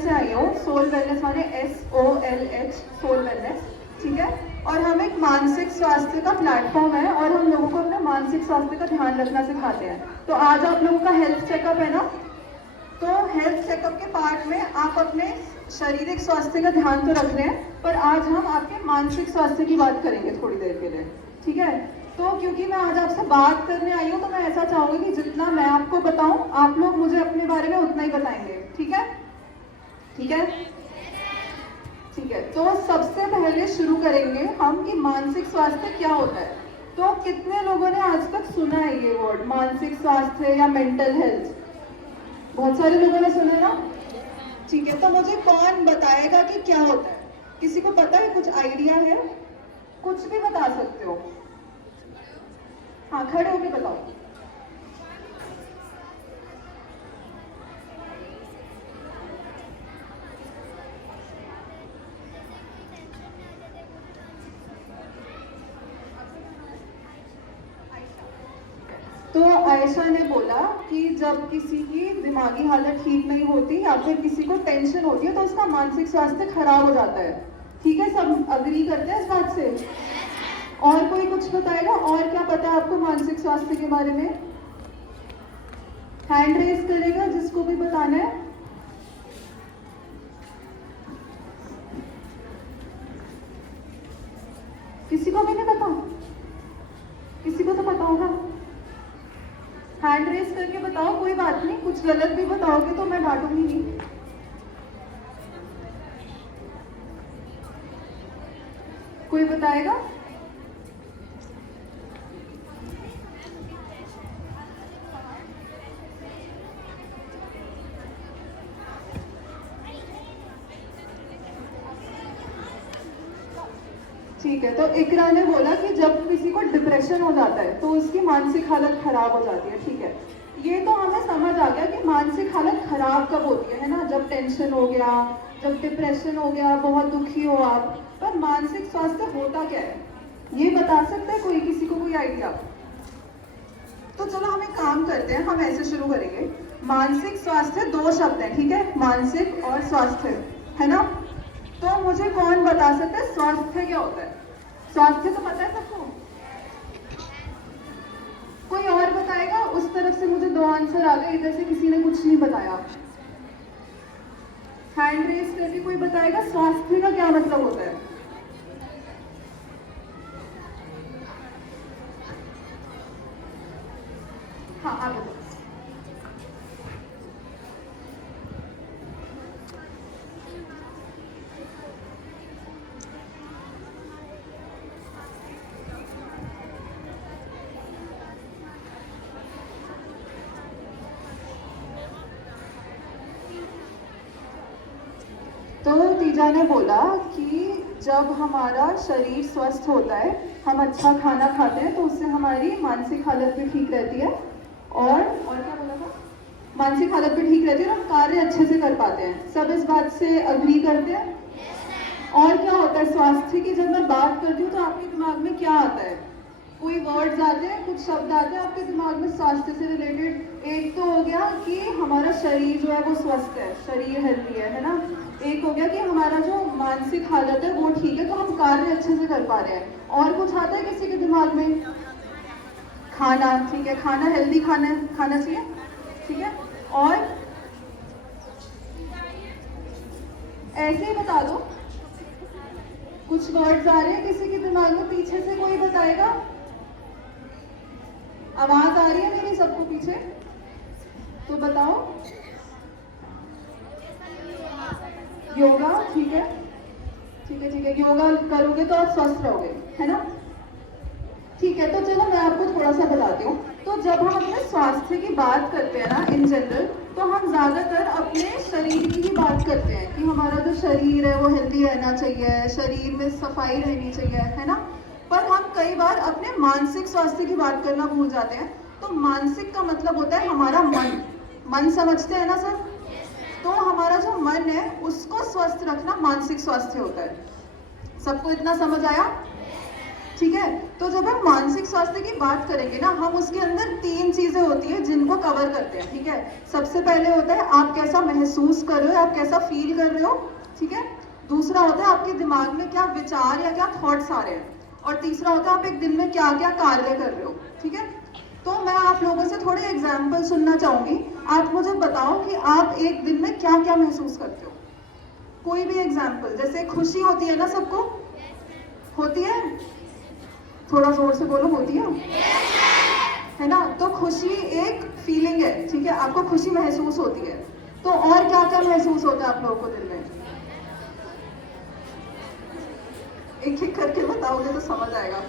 Wellness से आई हूँ। Soul wellness माने SOLH, सोल वेलनेस, ठीक है। और हम एक मानसिक स्वास्थ्य का प्लेटफॉर्म है और हम लोगों को अपने मानसिक स्वास्थ्य का ध्यान रखना सिखाते हैं। तो आज आप लोगों का हेल्थ चेकअप है ना, तो हेल्थ चेकअप के पार्ट में आप अपने शारीरिक स्वास्थ्य का ध्यान तो रख रहे हैं, पर आज हम आपके मानसिक स्वास्थ्य की बात करेंगे थोड़ी देर के लिए, ठीक है। तो क्योंकि मैं आज आपसे बात करने आई हूँ, तो मैं ऐसा चाहूंगी कि जितना मैं आपको बताऊं, आप लोग मुझे अपने बारे में उतना ही बताएंगे, ठीक है? ठीक है, ठीक है। तो सबसे पहले शुरू करेंगे हम कि मानसिक स्वास्थ्य क्या होता है। तो कितने लोगों ने आज तक सुना है ये वर्ड मानसिक स्वास्थ्य या मेंटल हेल्थ? बहुत सारे लोगों ने सुना है ना, ठीक है। तो मुझे कौन बताएगा कि क्या होता है? किसी को पता है, कुछ आइडिया है? कुछ भी बता सकते हो, हाँ, खड़े होके बताओ। तो आयशा ने बोला कि जब किसी की दिमागी हालत ठीक नहीं होती या फिर किसी को टेंशन होती है तो उसका मानसिक स्वास्थ्य खराब हो जाता है, ठीक है। सब अग्री करते हैं इस बात से? और कोई कुछ बताएगा? और क्या पता है आपको मानसिक स्वास्थ्य के बारे में? हैंड रेज करेगा जिसको भी बताना है। किसी को भी नहीं पता? किसी को तो पता होगा। हैंड रेज करके बताओ, कोई बात नहीं, कुछ गलत भी बताओगे तो मैं डांटूंगी नहीं। कोई बताएगा? ठीक है। तो इकरा ने बोला कि जब किसी को डिप्रेशन हो जाता है तो उसकी मानसिक हालत खराब हो जाती है, ठीक है। ये तो हमें समझ आ गया कि मानसिक हालत खराब कब होती है ना, जब टेंशन हो गया, जब डिप्रेशन हो गया, बहुत दुखी हो आप। पर मानसिक स्वास्थ्य होता क्या है, ये बता सकता है कोई? किसी को कोई आइडिया? तो चलो हम एक काम करते हैं, हम ऐसे शुरू करेंगे। मानसिक स्वास्थ्य दो शब्द है, ठीक है, मानसिक और स्वास्थ्य, है ना। तो मुझे कौन बता सकता है स्वास्थ्य क्या होता है? स्वास्थ्य तो पता है सबको, कोई और बताएगा? उस तरफ से मुझे दो आंसर आ गए, इधर से किसी ने कुछ नहीं बताया। हैंड रेस करके कोई बताएगा स्वास्थ्य का क्या मतलब होता है? हाँ, आगे बताओ। तो तीजा ने बोला कि जब हमारा शरीर स्वस्थ होता है, हम अच्छा खाना खाते हैं, तो उससे हमारी मानसिक हालत भी ठीक रहती है। और क्या बोला था? मानसिक हालत भी ठीक रहती है और हम कार्य अच्छे से कर पाते हैं। सब इस बात से अग्री करते हैं? और क्या होता है स्वास्थ्य की, जब मैं बात करती हूँ तो आपके दिमाग में क्या आता है? कोई वर्ड्स आते हैं, कुछ शब्द आते हैं आपके दिमाग में स्वास्थ्य से रिलेटेड। एक तो हो गया कि हमारा शरीर जो है वो स्वस्थ है, शरीर हेल्दी है ना। एक हो गया कि हमारा जो मानसिक हालत है वो ठीक है, तो हम कार्य अच्छे से कर पा रहे हैं। और कुछ आता है किसी के दिमाग में? खाना, ठीक है, खाना हेल्दी खाना चाहिए, ठीक है। और ऐसे ही बता दो, कुछ वर्ड्स आ रहे हैं किसी के दिमाग में, पीछे से कोई बताएगा? आवाज आ रही है मेरी सबको पीछे? तो बताओ। योगा, ठीक है, ठीक है, ठीक है। योगा करोगे तो आप स्वस्थ रहोगे, है ना। ठीक है। तो चलो मैं आपको थोड़ा सा बताती हूँ। तो जब हम अपने स्वास्थ्य की बात करते हैं ना इन जनरल, तो हम ज्यादातर अपने शरीर की ही बात करते हैं कि हमारा जो शरीर है वो हेल्दी रहना चाहिए, शरीर में सफाई रहनी चाहिए, है ना। पर हम कई बार अपने मानसिक स्वास्थ्य की बात करना भूल जाते हैं। तो मानसिक का मतलब होता है हमारा मन। मन समझते हैं ना सर? तो हमारा जो मन है उसको स्वस्थ रखना मानसिक स्वास्थ्य होता है। सबको इतना समझ आया? ठीक है। तो जब हम मानसिक स्वास्थ्य की बात करेंगे ना, हम उसके अंदर 3 चीजें होती है जिनको कवर करते हैं, ठीक है। सबसे पहले होता है आप कैसा महसूस कर रहे हो, आप कैसा फील कर रहे हो, ठीक है। दूसरा होता है आपके दिमाग में क्या विचार या क्या थॉट्स आ रहे हैं, और तीसरा होता है आप एक दिन में क्या क्या कार्य कर रहे हो, ठीक है। तो मैं आप लोगों से थोड़े एग्जाम्पल सुनना चाहूंगी। आप मुझे बताओ कि आप एक दिन में क्या क्या महसूस करते हो। कोई भी एग्जाम्पल, जैसे खुशी होती है ना सबको, होती है, थोड़ा जोर से बोलो, होती है ना। तो खुशी एक फीलिंग है, ठीक है, आपको खुशी महसूस होती है। तो और क्या क्या महसूस होता है आप लोगों को दिन में, एक एक करके बताओगे तो समझ आएगा।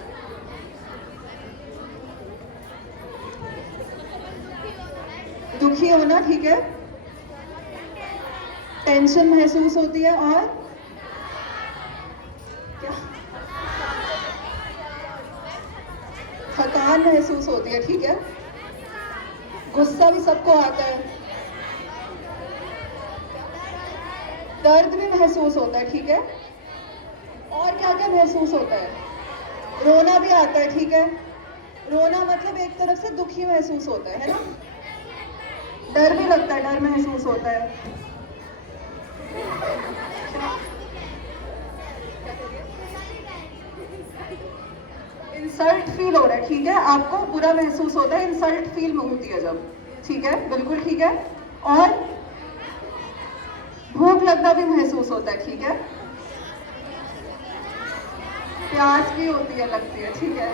दुखी होना, ठीक है, टेंशन महसूस होती है, और क्या, थकान महसूस होती है, ठीक है। गुस्सा भी सबको आता है, दर्द भी महसूस होता है, ठीक है। और क्या क्या महसूस होता है, रोना भी आता है, ठीक है। रोना मतलब एक तरफ से दुखी महसूस होता है ना। डर भी लगता है, डर महसूस होता है। इंसल्ट फील हो रहा है, ठीक है, आपको बुरा महसूस होता है, इंसल्ट फील होती है जब, ठीक है, बिल्कुल ठीक है। और भूख लगना भी महसूस होता है, ठीक है। प्यास भी होती है, लगती है, ठीक है,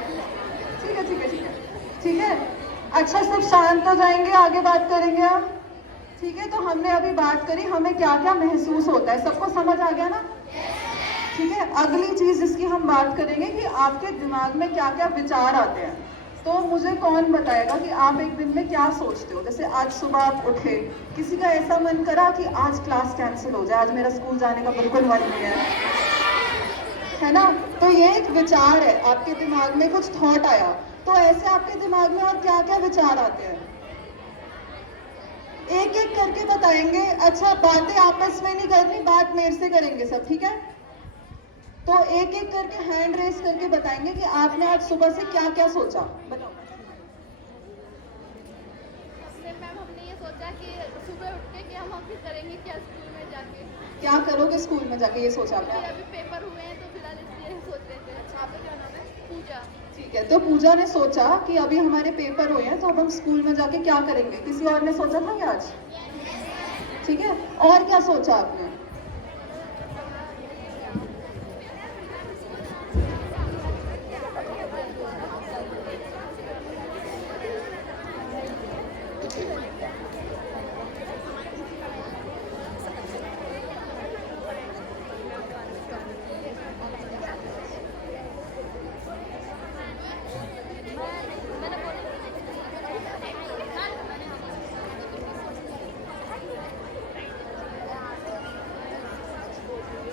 ठीक है, ठीक है, ठीक है, ठीक है। अच्छा, सब शांत हो जाएंगे, आगे बात करेंगे हम, ठीक है। तो हमने अभी बात करी हमें क्या क्या महसूस होता है, सबको समझ आ गया ना, ठीक है। अगली चीज जिसकी हम बात करेंगे कि आपके दिमाग में क्या क्या विचार आते हैं। तो मुझे कौन बताएगा कि आप एक दिन में क्या सोचते हो। जैसे आज सुबह आप उठे, किसी का ऐसा मन करा कि आज क्लास कैंसिल हो जाए, आज मेरा स्कूल जाने का बिल्कुल मन नहीं है ना। तो ये एक विचार है, आपके दिमाग में कुछ थॉट आया। तो ऐसे आपके दिमाग में और क्या क्या विचार आते हैं, एक एक करके बताएंगे। अच्छा, बातें आपस में नहीं करनी, बात मेरे से करेंगे सब, ठीक है। तो एक एक करके हैंड रेस करके बताएंगे कि आपने आज सुबह से क्या क्या सोचा, बताओ। मैम, हमने ये सोचा कि सुबह उठ के कि हम ऑफिस करेंगे क्या, स्कूल में जाके क्या करोगे स्कूल में जाके, ये सोचा आपने। अभी पेपर हुए हैं तो फिलहाल इसलिए सोच रहे थे। अच्छा, आपका क्या नाम है? पूजा। ठीक है, तो पूजा ने सोचा कि अभी हमारे पेपर हुए हैं तो अब हम स्कूल में जाके क्या करेंगे। किसी और ने सोचा था क्या आज, ठीक है। और क्या सोचा आपने।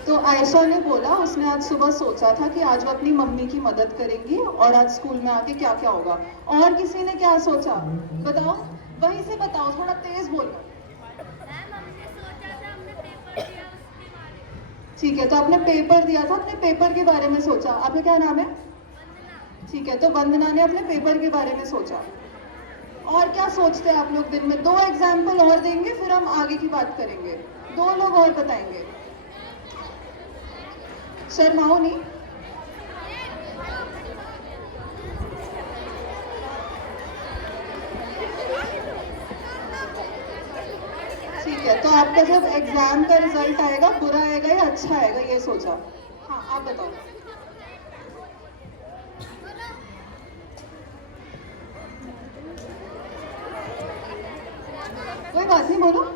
तो आयशा ने बोला उसने आज सुबह सोचा था कि आज वो अपनी मम्मी की मदद करेंगी और आज स्कूल में आके क्या क्या होगा। और किसी ने क्या सोचा, बताओ, वहीं से बताओ, थोड़ा तेज बोलो। ठीक है, तो आपने पेपर दिया था, अपने पेपर के बारे में सोचा। आपका क्या नाम है। ठीक है, तो वंदना ने अपने पेपर के बारे में सोचा। और क्या सोचते हैं आप लोग दिन में। 2 एग्जाम्पल और देंगे, फिर हम आगे की बात करेंगे। 2 लोग और बताएंगे, शर्माओ नहीं। ठीक है, तो आपका जब एग्जाम का रिजल्ट आएगा, बुरा आएगा या अच्छा आएगा, ये सोचा। हाँ, आप बताओ। कोई बात नहीं, बोलो।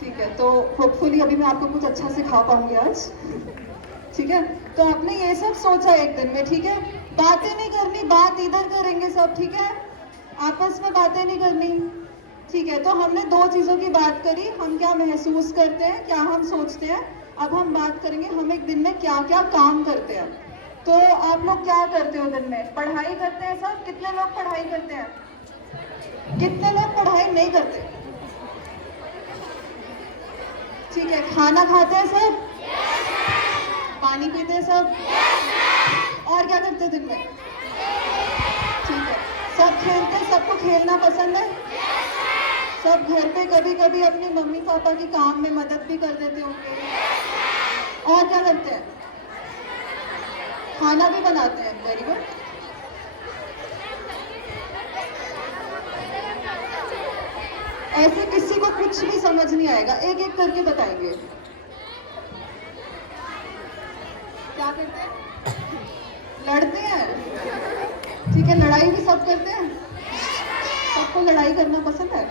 ठीक है, तो होपफुली अभी मैं आपको कुछ अच्छा सिखा पाऊंगी आज, ठीक है। तो आपने ये सब सोचा एक दिन में, ठीक है। बातें नहीं करनी, बात इधर करेंगे सब, ठीक है, आपस में बातें नहीं करनी, ठीक है। तो हमने 2 चीजों की बात करी, हम क्या महसूस करते हैं, क्या हम सोचते हैं। अब हम बात करेंगे हम एक दिन में क्या क्या काम करते हैं। तो आप लोग क्या करते हो दिन में, पढ़ाई करते हैं सब। कितने लोग पढ़ाई करते हैं, कितने लोग पढ़ाई नहीं करते? ठीक है, खाना खाते हैं सब? पानी पीते हैं सब? और क्या करते हैं दिन में? ठीक है, सब खेलते हैं, सबको खेलना पसंद है? सब घर पे कभी कभी अपनी मम्मी पापा के काम में मदद भी कर देते होंगे? और क्या करते हैं? खाना भी बनाते हैं, वेरी गुड। ऐसे किसी को कुछ भी समझ नहीं आएगा, एक एक करके बताएंगे। क्या करते हैं? लड़ते हैं? ठीक है, लड़ाई भी सब करते हैं? सबको लड़ाई करना पसंद है?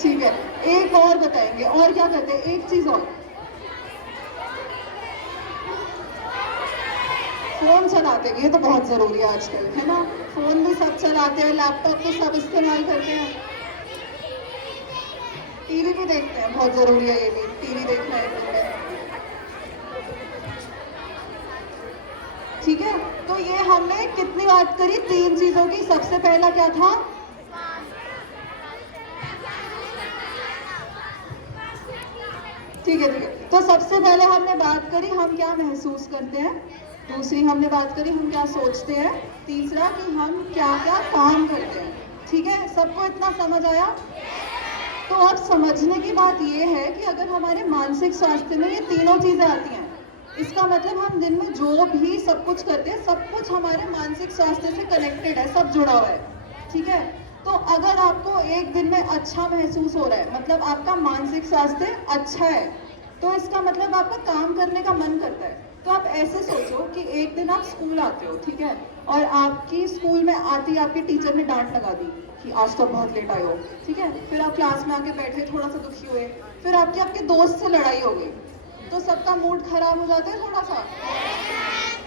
ठीक है, एक और बताएंगे, और क्या करते हैं? एक चीज और, फोन चलाते हैं, ये तो बहुत जरूरी है आजकल, है ना? फोन भी सब चलाते हैं, लैपटॉप तो सब इस्तेमाल करते हैं, टीवी भी देखते हैं, बहुत जरूरी है ये भी, टीवी देखना है दिन में। ठीक है, तो ये हमने कितनी बात करी? 3 चीजों की। सबसे पहला क्या था? ठीक है, ठीक है, तो सबसे पहले हमने बात करी हम क्या महसूस करते हैं, दूसरी हमने बात करी हम क्या सोचते हैं, तीसरा कि हम क्या क्या काम करते हैं। ठीक है, सबको इतना समझ आया? तो अब समझने की बात ये है कि अगर हमारे मानसिक स्वास्थ्य में ये तीनों चीजें आती हैं, इसका मतलब हम दिन में जो भी सब कुछ करते हैं, सब कुछ हमारे मानसिक स्वास्थ्य से कनेक्टेड है, सब जुड़ा हुआ है। ठीक है, तो अगर आपको एक दिन में अच्छा महसूस हो रहा है, मतलब आपका मानसिक स्वास्थ्य अच्छा है, तो इसका मतलब आपका काम करने का मन करता है। तो आप ऐसे सोचो कि एक दिन आप स्कूल आते हो, ठीक है, और आपकी स्कूल में आती आपके टीचर ने डांट लगा दी कि आज तो बहुत लेट आए हो। ठीक है, फिर आप क्लास में आके बैठे, थोड़ा सा दुखी हुए, फिर आपके दोस्त से लड़ाई हो गई, तो सबका मूड खराब हो जाता है थोड़ा सा।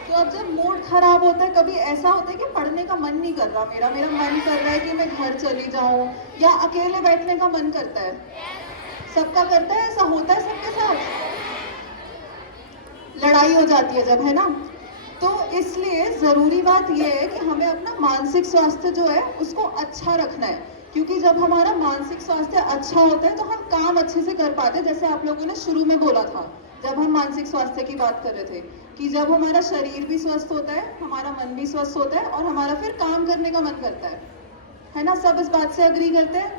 तो अब जब मूड खराब होता है, कभी ऐसा होता है कि पढ़ने का मन नहीं कर रहा, मेरा मन कर रहा है कि मैं घर चली जाऊं, या अकेले बैठने का मन करता है? सबका करता है, ऐसा होता है सबके साथ। लड़ाई हो जाती है जब, है ना? तो इसलिए जरूरी बात यह है कि हमें अपना मानसिक स्वास्थ्य जो है उसको अच्छा रखना है, क्योंकि जब हमारा मानसिक स्वास्थ्य अच्छा होता है तो हम काम अच्छे से कर पाते हैं। जैसे आप लोगों ने शुरू में बोला था, जब हम मानसिक स्वास्थ्य की बात कर रहे थे, कि जब हमारा शरीर भी स्वस्थ होता है, हमारा मन भी स्वस्थ होता है, और हमारा फिर काम करने का मन करता है ना? सब इस बात से अग्री करते हैं?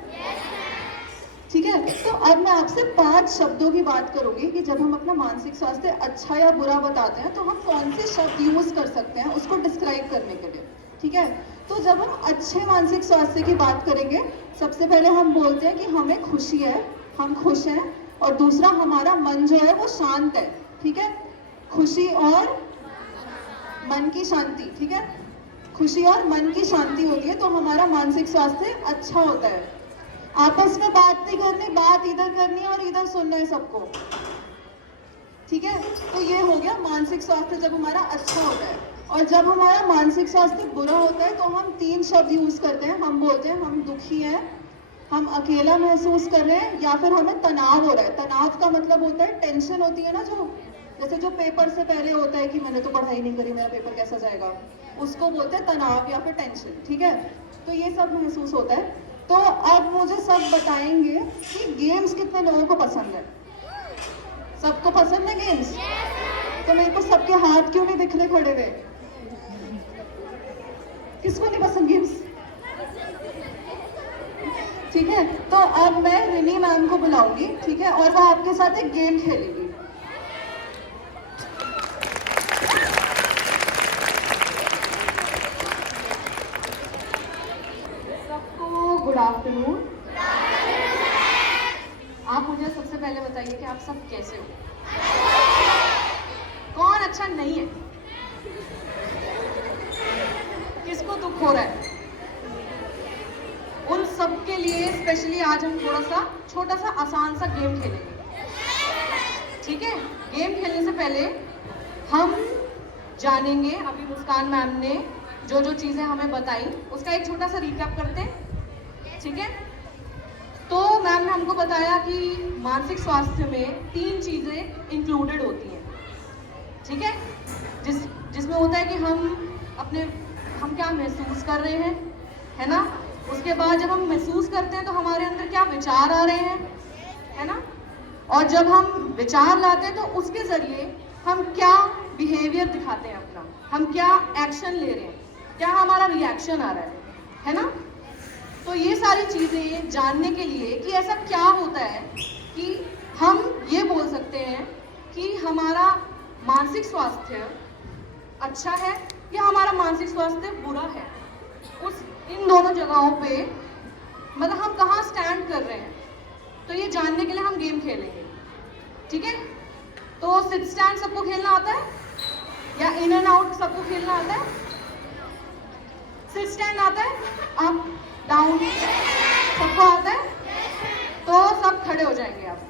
ठीक है, तो अब मैं आपसे 5 शब्दों की बात करूंगी कि जब हम अपना मानसिक स्वास्थ्य अच्छा या बुरा बताते हैं तो हम कौन से शब्द यूज कर सकते हैं उसको डिस्क्राइब करने के लिए। ठीक है, तो जब हम अच्छे मानसिक स्वास्थ्य की बात करेंगे, सबसे पहले हम बोलते हैं कि हमें खुशी है, हम खुश हैं, और दूसरा हमारा मन जो है वो शांत है। ठीक है, खुशी और मन की शांति। ठीक है, खुशी और मन की शांति होती है तो हमारा मानसिक स्वास्थ्य अच्छा होता है। आपस में बात नहीं करनी, बात इधर करनी है और इधर सुनना है सबको। ठीक है, तो ये हो गया मानसिक स्वास्थ्य जब हमारा अच्छा होता है। और जब हमारा मानसिक स्वास्थ्य बुरा होता है तो हम 3 शब्द यूज करते हैं। हम बोलते हैं हम दुखी हैं, हम अकेला महसूस कर रहे हैं, या फिर हमें तनाव हो रहा है। तनाव का मतलब होता है टेंशन होती है ना, जो जैसे जो पेपर से पहले होता है कि मैंने तो पढ़ाई नहीं करी, मेरा पेपर कैसा जाएगा, उसको बोलते हैं तनाव या फिर टेंशन। ठीक है, तो ये सब महसूस होता है। तो अब मुझे सब बताएंगे कि गेम्स कितने लोगों को पसंद है? सबको पसंद है गेम्स? तो मेरे को सबके हाथ क्यों नहीं दिख रहे खड़े हुए? किसको नहीं पसंद गेम्स? ठीक है, तो अब मैं रिनी मैम को बुलाऊंगी, ठीक है, और वो आपके साथ एक गेम खेलेगी। Good afternoon. आप मुझे सबसे पहले बताइए कि आप सब कैसे हो? कौन अच्छा नहीं है? किसको दुख हो रहा है? उन सब के लिए स्पेशली आज हम थोड़ा सा छोटा सा आसान सा गेम खेलेंगे। ठीक है, गेम खेलने से पहले हम जानेंगे, अभी मुस्कान मैम ने जो जो चीजें हमें बताई उसका एक छोटा सा रिकैप करते हैं। ठीक है, तो मैम ने हमको बताया कि मानसिक स्वास्थ्य में 3 चीजें इंक्लूडेड होती हैं। ठीक है, जिसमें होता है कि हम अपने हम क्या महसूस कर रहे हैं, है ना। उसके बाद जब हम महसूस करते हैं तो हमारे अंदर क्या विचार आ रहे हैं, है ना। और जब हम विचार लाते हैं तो उसके ज़रिए हम क्या बिहेवियर दिखाते हैं अपना, हम क्या एक्शन ले रहे हैं, क्या हमारा रिएक्शन आ रहा है ना। तो ये सारी चीज़ें जानने के लिए कि ऐसा क्या होता है कि हम ये बोल सकते हैं कि हमारा मानसिक स्वास्थ्य अच्छा है या हमारा मानसिक स्वास्थ्य बुरा है, उस इन दोनों जगहों पे मतलब हम कहाँ स्टैंड कर रहे हैं, तो ये जानने के लिए हम गेम खेलेंगे, ठीक है। तो सिट स्टैंड सबको खेलना आता है या इन एंड आउट सबको खेलना आता है? सिट स्टैंड आता है, अप डाउन सबको आता है? तो सब खड़े हो जाएंगे आप।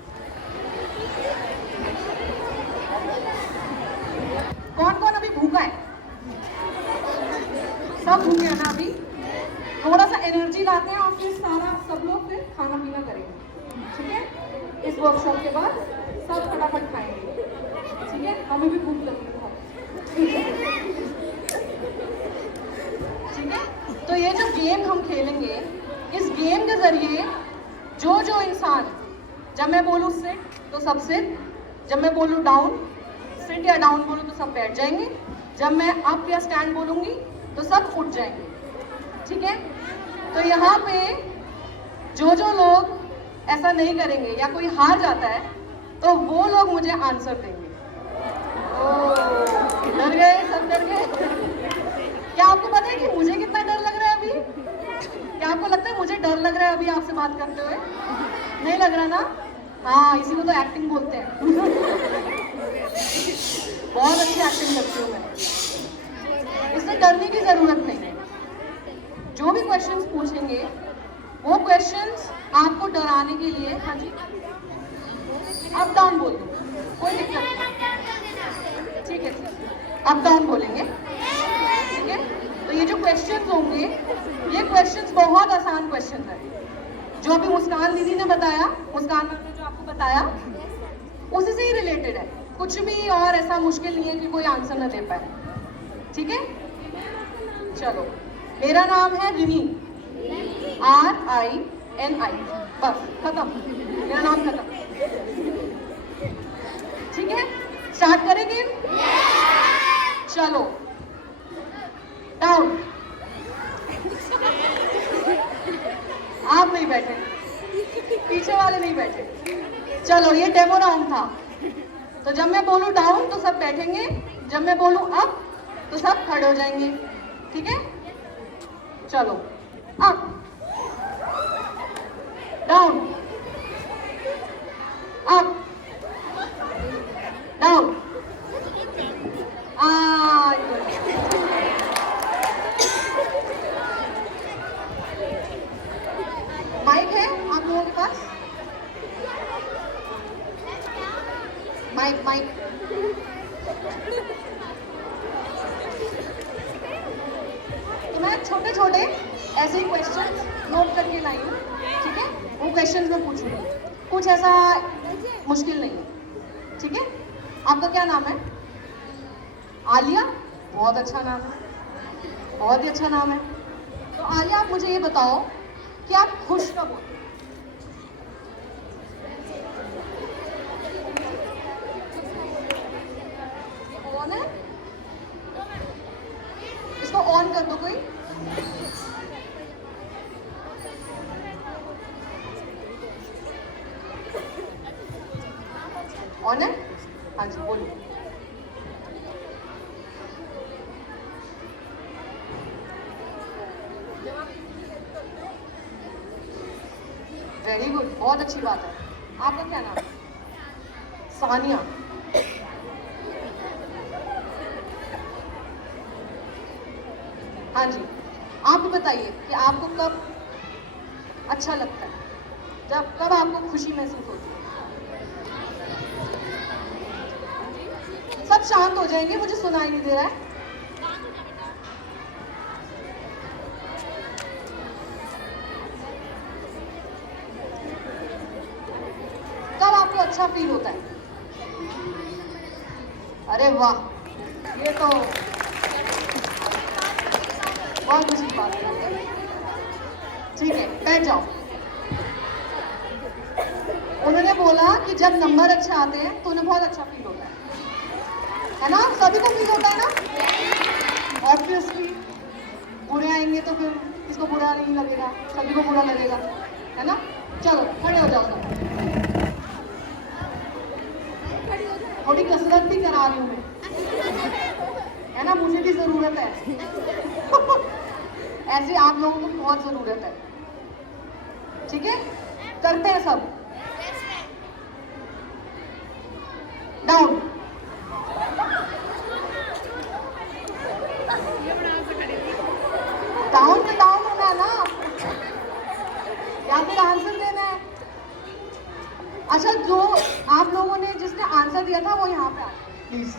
कौन कौन अभी भूखा है? सब भूखे हैं ना अभी? थोड़ा सा एनर्जी लाते हैं और फिर सारा सब लोग फिर खाना पीना करेंगे, ठीक है। इस वर्कशॉप के बाद सब फटाफट खाएंगे, ठीक है। हमें भी भूख लगी है बहुत, ठीक है। तो ये जो गेम हम खेलेंगे, इस गेम के जरिए जो इंसान, जब मैं बोलूँ सिट तो सब सिट, जब मैं बोलूँ डाउन सिट या डाउन बोलूँ तो सब बैठ जाएंगे, जब मैं अप या स्टैंड बोलूँगी तो सब उठ जाएंगे, ठीक है। तो यहाँ पे जो लोग ऐसा नहीं करेंगे या कोई हार जाता है तो वो लोग मुझे आंसर देंगे। डर गए, सब डर गए। क्या आपको पता है कि मुझे कितना डर लग रहा है अभी? क्या आपको लगता है मुझे डर लग रहा है अभी आपसे बात करते हुए? नहीं लग रहा ना? हाँ, इसी को तो एक्टिंग बोलते हैं। बहुत अच्छी एक्टिंग करती हूँ मैं, इससे डरने की जरूरत नहीं है। जो भी क्वेश्चंस पूछेंगे वो क्वेश्चंस आपको डराने के लिए, हाँ जी, अप डाउन बोल दो, कोई दिक्कत नहीं, ठीक है, अप डाउन बोलेंगे, ठीक है। तो ये जो क्वेश्चंस होंगे, ये क्वेश्चंस बहुत आसान क्वेश्चंस है। जो अभी मुस्कान दीदी ने बताया, मुस्कान मैम ने जो आपको बताया, उसी से ही रिलेटेड है, कुछ भी और ऐसा मुश्किल नहीं है कि कोई आंसर न दे पाए, ठीक है। चलो, मेरा नाम है रिनी, RINI, बस खत्म, मेरा नाम खत्म, ठीक है। स्टार्ट करेंगे? चलो, डाउन। आप नहीं बैठे, पीछे वाले नहीं बैठे। चलो, ये डेमो राउंड था। तो जब मैं बोलूं डाउन तो सब बैठेंगे, जब मैं बोलूं अप तो सब खड़े हो जाएंगे, ठीक है। चलो, up, down, up, down, mic है आप लोगों के पास? माइक तो मैं छोटे ऐसे ही क्वेश्चंस नोट करके लाई हूँ, ठीक है। वो क्वेश्चंस मैं पूछूंगी, कुछ ऐसा मुश्किल नहीं है, ठीक है। आपका क्या नाम है? आलिया, बहुत अच्छा नाम है, बहुत ही अच्छा नाम है। तो आलिया, आप मुझे ये बताओ कि आप खुश कब होते हैं? ऑन है, इसको ऑन कर दो कोई। ऑन है? हाँ जी, बोलिए। वेरी गुड, बहुत अच्छी बात है। आपका क्या नाम है? सानिया। हाँ जी, आप बताइए कि आपको कब अच्छा लगता है, कब आपको खुशी महसूस होती है? सब शांत हो जाएंगे, मुझे सुनाई नहीं दे रहा है। कब आपको अच्छा फील होता है? अरे वाह, ये तो बहुत खुशी की बात है। ठीक है, बैठ जाओ। उन्होंने बोला कि जब नंबर अच्छे आते हैं तो उन्हें बहुत अच्छा फील होता है ना? सभी को फील होता है ना? ऑब्वियसली बुरे आएंगे तो फिर किसको बुरा नहीं लगेगा, सभी को बुरा लगेगा, है ना? चलो खड़े हो जाओ सब। थोड़ी कसरत भी करा रही हूँ मैं, है ना? मुझे भी जरूरत है। ऐसे आप लोगों को बहुत जरूरत है। ठीक है, करते हैं सब। डाउन, डाउन में डाउन होना है ना, या फिर आंसर देना है। अच्छा, जो आप लोगों ने जिसने आंसर दिया था वो यहाँ पे आए प्लीज।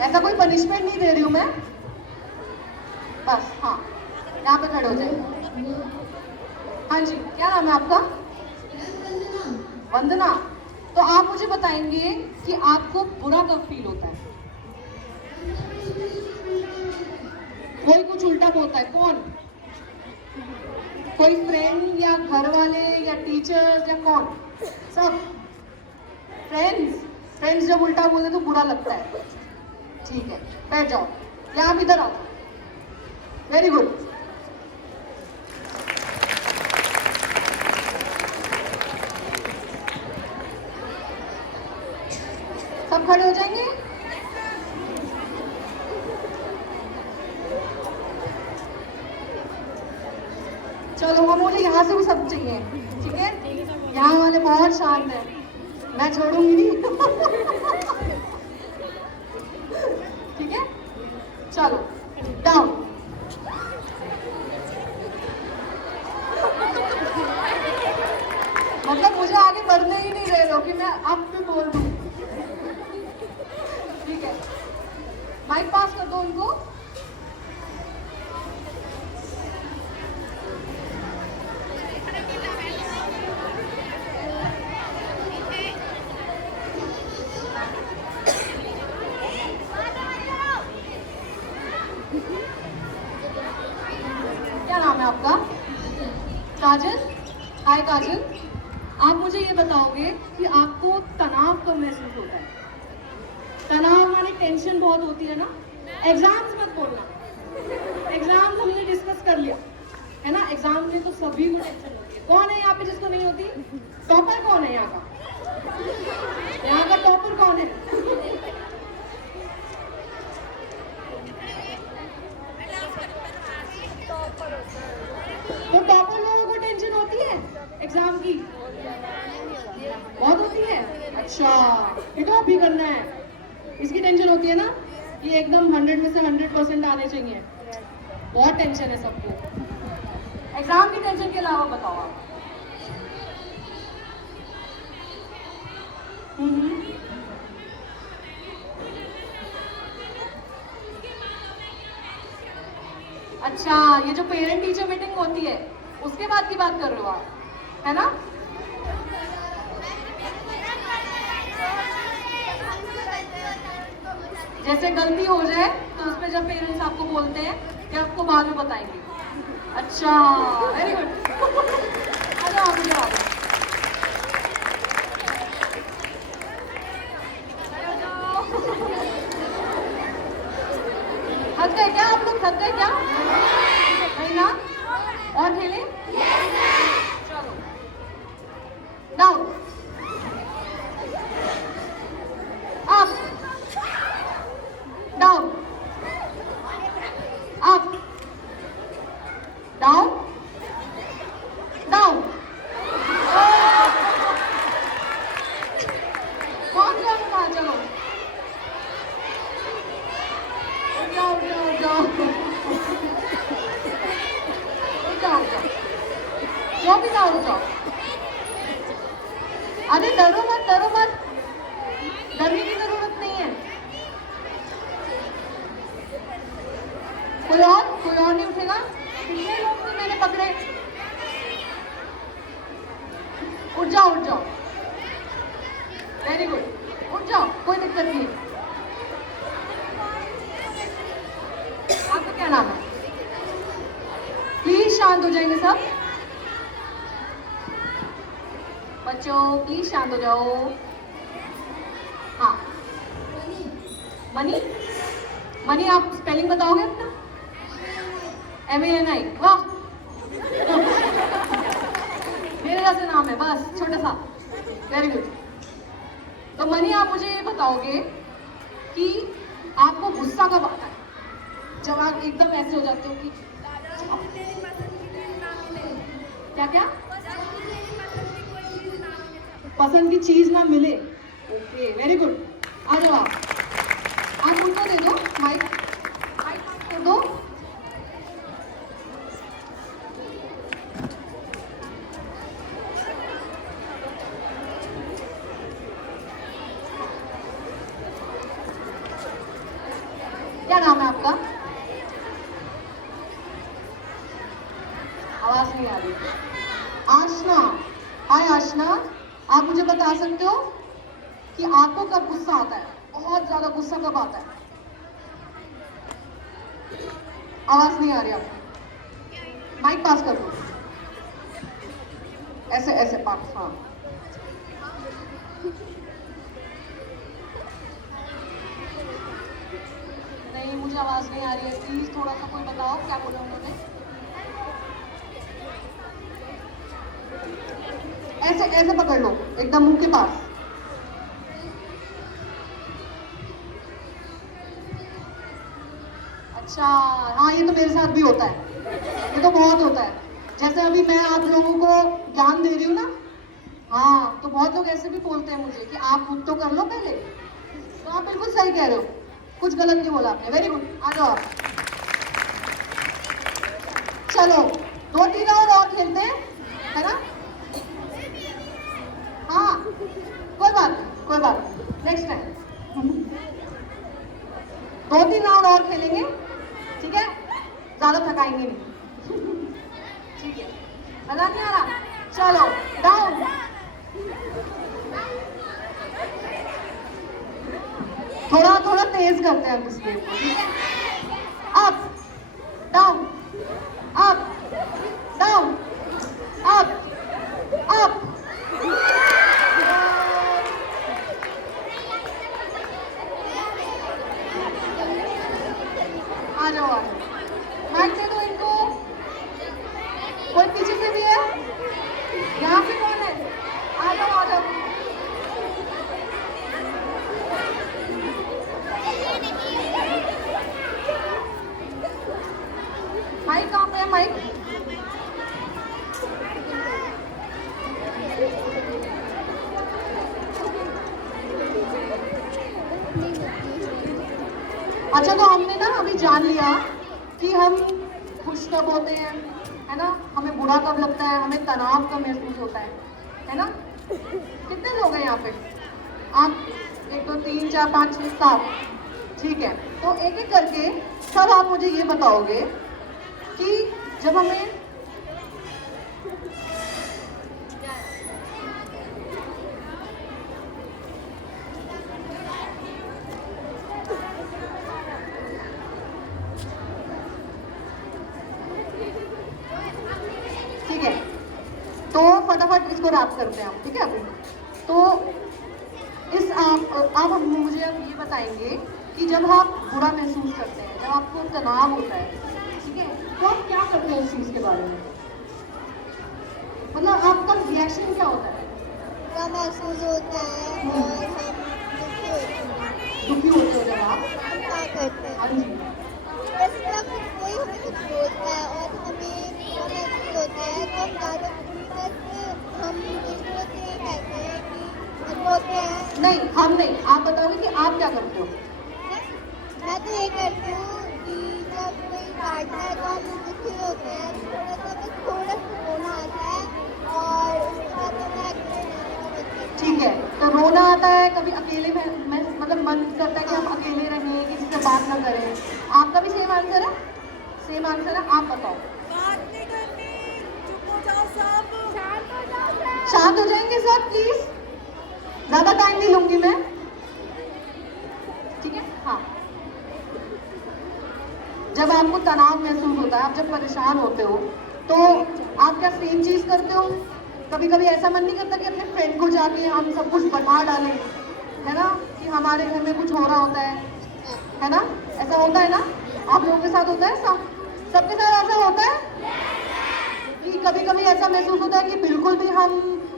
ऐसा कोई पनिशमेंट नहीं दे रही हूं मैं, बस हाँ, यहाँ पे खड़े हो जाइए। हाँ जी, क्या नाम है आपका? वंदना। तो आप मुझे बताएंगे कि आपको बुरा कब फील होता है? कोई कुछ उल्टा बोलता है, कौन? कोई फ्रेंड या घर वाले या टीचर्स या कौन? सब फ्रेंड्स जब उल्टा बोलते तो बुरा लगता है। ठीक है, बैठ जाओ या आप इधर आओ। Very good. सब खड़े हो जाएंगे। चलो हम बोले यहाँ से भी सब चाहिए, ठीक है? यहाँ वाले बहुत शांत है, मैं छोड़ूंगी नहीं। ठीक है, चलो डाउन। मतलब मुझे आगे बढ़ने ही नहीं दे रहे हो कि मैं अब भी बोल दूं। ठीक है, माइक पास कर दो उनको। क्या नाम है आपका? काजल। हाय काजल, आप मुझे ये बताओगे कि आपको तनाव कब महसूस होता है? तनाव माने टेंशन बहुत होती है ना? एग्जाम्स मत बोलना, एग्जाम्स हमने डिस्कस कर लिया है ना? एग्जाम में तो सभी को टेंशन होती है। कौन है यहाँ पे जिसको नहीं होती? टॉपर कौन है यहाँ का? यहाँ का टॉपर कौन है? तो टॉपर लोगों को टेंशन होती है एग्जाम की? बहुत होती है। अच्छा, ये तो भी करना है, इसकी टेंशन होती है ना कि एकदम 100 में से 100% आने चाहिए। बहुत टेंशन है सबको। एग्जाम की टेंशन के अलावा बताओ आप। अच्छा, ये जो पेरेंट टीचर मीटिंग होती है उसके बाद की बात कर रहे हो आप, है ना? जैसे गलती हो जाए तो उसमें जब पेरेंट्स आपको बोलते हैं कि आपको बाद में बताएंगे। अच्छा, वेरी गुड। अरे आप इधर आ जाओ। थक गए क्या आप लोग? थक गए क्या? नहीं ना? और खेलें? चलो down, up, down, up, down, down. कौन जाऊंगा? चलो जाओ जाओ जाओ, जाओ जाओ, जो भी जाओ जाओ। अरे डरो मत, डरो मत, डरने की जरूरत नहीं है। कोई और नहीं उठेगा? कितने लोग थे मैंने पकड़े? उठ जाओ उठ जाओ, वेरी गुड, उठ जाओ, कोई दिक्कत नहीं। आपका क्या नाम है? प्लीज शांत हो जाएंगे सब बच्चों, प्लीज शांत हो जाओ। हाँ, मनी, मनी आप स्पेलिंग बताओगे अपना? MANI, वाह, मेरे जैसे नाम है बस, छोटा सा। Very good. तो मनी, आप मुझे ये बताओगे कि आपको गुस्सा कब आता है? जब आप एकदम ऐसे हो जाते हो कि क्या क्या पसंद की चीज ना मिले। Okay, very good. आ जाओ आप उनको दे दो माइक, माइक कर दो। क्या नाम है आपका? आवाज नहीं आ रही। आशना। हाय आशना, आप मुझे बता सकते हो कि आपको कब गुस्सा आता है? बहुत ज्यादा गुस्सा कब आता है? आवाज नहीं आ रही आपको, माइक पास कर दो। ऐसे ऐसे पास, हाँ। नहीं, मुझे आवाज नहीं आ रही है, प्लीज थोड़ा सा कोई बताओ क्या बोला उन्होंने। ऐसे ऐसे पकड़ लो, एकदम मुंह के पास। अच्छा, हाँ, ये तो मेरे साथ भी होता है, ये तो बहुत होता है। जैसे अभी मैं आप लोगों को ज्ञान दे रही हूँ ना, हाँ, तो बहुत लोग ऐसे भी बोलते हैं मुझे कि आप खुद तो कर लो पहले। तो आप बिल्कुल सही कह रहे हो, कुछ गलत नहीं बोला आपने। वेरी गुड, आ जाओ आप। चलो 2-3 और खेलते हैं, है ना? हाँ, कोई बात नहीं, कोई बात नहीं, नेक्स्ट टाइम 2-3 राउंड और खेलेंगे, ठीक है? ज्यादा थकाएंगे नहीं, ठीक है? मजा नहीं आ रहा? चलो डाउन, थोड़ा थोड़ा तेज करते हैं हम इस गेम को, ठीक है? Up down, up down, up up. आ जाओ, आ जाओ, माइक दे दो इनको। कोई पीछे से भी है? यहाँ पे कौन है? आ जाओ, आ जाओ। माइक कहाँ पे है? माइक अच्छा, तो हमने ना अभी जान लिया कि हम खुश कब होते हैं, है ना? हमें बुरा कब लगता है, हमें तनाव कब महसूस होता है ना? कितने लोग हैं यहाँ पे? आप 1 2 3 4 5 6 7, ठीक है? तो एक एक करके सब आप मुझे ये बताओगे कि जब हमें तो फटाफट इसको रैप करते हैं हम, ठीक है? अभी तो इस आप मुझे अब ये बताएंगे कि जब आप बुरा महसूस करते हैं, जब आपको तनाव होता है, ठीक है, तो आप क्या करते हैं उस चीज़ के बारे में? मतलब आपका रिएक्शन क्या होता है? क्या महसूस होता है और हम दुखी होते हो जब आप क्या करते हैं? हाँ जी, जैसे जब कोई हमें कुछ बोलता है और हमें क्या महसूस होता है, तो ज़्यादा बस हम दूसरों से कहते हैं कि हम बोलते हैं। नहीं, हम नहीं, आप बताओगे कि आप क्या करते हो। मैं तो ये करती हूँ कि जब कोई डांटता है तो हम दुखी होते हैं, थोड़ा सा रोना आता है और उसके बाद तो मैं ठीक है, तो रोना आता है, कभी अकेले में मतलब मन करता है कि हम अकेले रहें, किसी से बात ना करें। आपका भी सेम आंसर है? सेम आंसर है, आप बताओ। बात नहीं करनी, चुप हो जाओ सब, शांत हो जाओ सर। शांत हो जाएंगे सब प्लीज। ज्यादा टाइम नहीं लूंगी मैं, ठीक है। हाँ, जब आपको तनाव महसूस होता है, आप जब परेशान होते हो, तो आप क्या सेम चीज करते हो? कभी कभी ऐसा मन नहीं करता कि अपने फ्रेंड को जाके हम सब कुछ बता डालें, है ना, कि हमारे घर में कुछ हो रहा होता है ना? ऐसा होता है ना? आप लोगों के साथ होता है ऐसा? सबके साथ ऐसा होता है कि कभी कभी ऐसा महसूस होता है कि बिल्कुल भी हम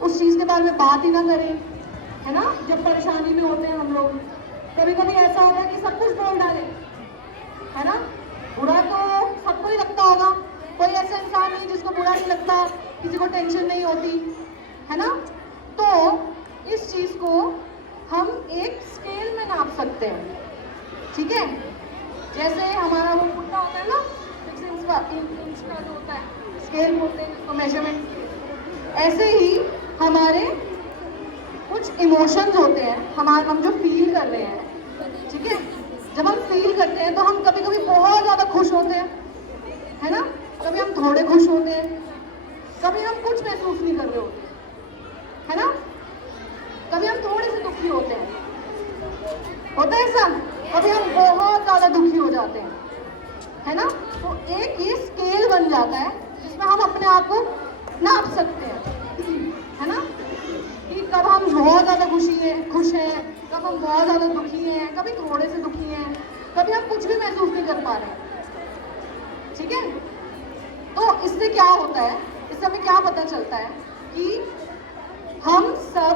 उस चीज के बारे में बात ही ना करें, है ना? जब परेशानी में होते हैं हम लोग, कभी कभी ऐसा होता है कि सब कुछ बोल डालें, है ना? बुरा तो सबको ही लगता होगा, कोई ऐसा इंसान नहीं जिसको बुरा नहीं लगता, किसी को टेंशन नहीं होती, है ना? तो इस चीज को हम एक स्केल में नाप सकते हैं, ठीक है? जैसे हमारा वो कुत्ता होता है ना, 6 इंच का जो होता है, स्केल बोलते हैं जिसको, मेजरमेंट। ऐसे ही हमारे कुछ इमोशंस होते हैं, हम जो फील कर रहे हैं, ठीक है? जब हम फील करते हैं तो हम कभी कभी बहुत ज्यादा खुश होते हैं, है ना? कभी हम थोड़े खुश होते हैं, कभी हम कुछ महसूस नहीं कर रहे होते, है ना? कभी हम थोड़े से दुखी होते हैं, होता है ऐसा? कभी हम बहुत ज्यादा दुखी हो जाते हैं, है ना? तो एक ये स्केल बन जाता है जिसमें हम अपने आप को नाप सकते हैं, है ना? कि कब हम बहुत ज्यादा खुश हैं, कब हम बहुत ज्यादा दुखी हैं, कभी थोड़े से दुखी हैं, कभी हम कुछ भी महसूस नहीं कर पा रहे, ठीक है? तो इससे क्या होता है, इससे हमें क्या पता चलता है कि हम सब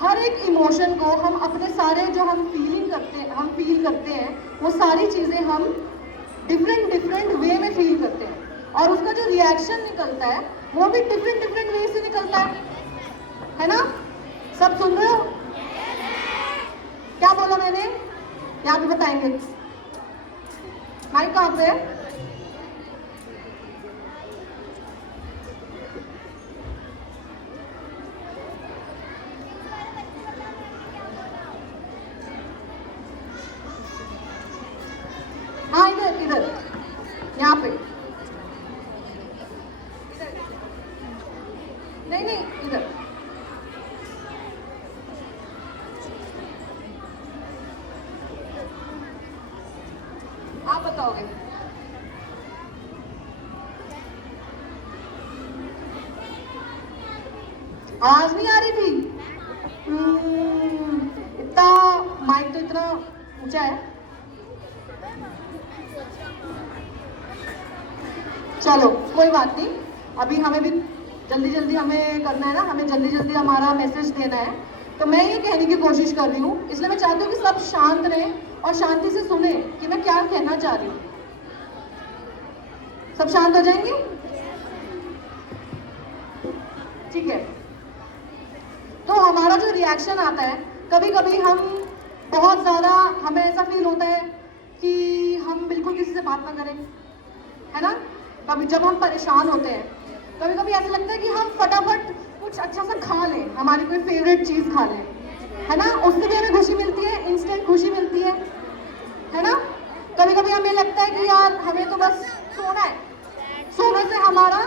हर एक इमोशन को, हम अपने सारे जो हम फील करते हैं, वो सारी चीजें हम डिफरेंट वे में फील करते हैं, और उसका जो रिएक्शन निकलता है वो भी डिफरेंट वे से निकलता है ना? सब सुन रहे हो? क्या बोला मैंने? यहाँ पे बताएंगे। माइक कहाँ पे है? हाँ, इधर यहाँ पे, नहीं इधर। आप बताओगे? आवाज नहीं आ रही थी? इतना माइक तो इतना ऊंचा है। चलो कोई बात नहीं, अभी हमें भी जल्दी हमें करना है ना, हमें जल्दी हमारा मैसेज देना है। तो मैं ये कहने की कोशिश कर रही हूँ, इसलिए मैं चाहती हूँ कि सब शांत रहें और शांति से सुने कि मैं क्या कहना चाह रही हूँ। सब शांत हो जाएंगे? ठीक है। तो हमारा जो रिएक्शन आता है, कभी कभी हम बहुत ज़्यादा, हमें ऐसा फील होता है कि हम बिल्कुल किसी से बात ना करें, है ना? कभी जब हम परेशान होते हैं, कभी कभी ऐसा लगता है कि हम फटाफट कुछ अच्छा सा खा लें, हमारी कोई फेवरेट चीज़ खा लें, है ना? उससे भी हमें खुशी मिलती है, इंस्टेंट खुशी मिलती है ना? कभी कभी हमें लगता है कि यार हमें तो बस सोना है, सोने से हमारा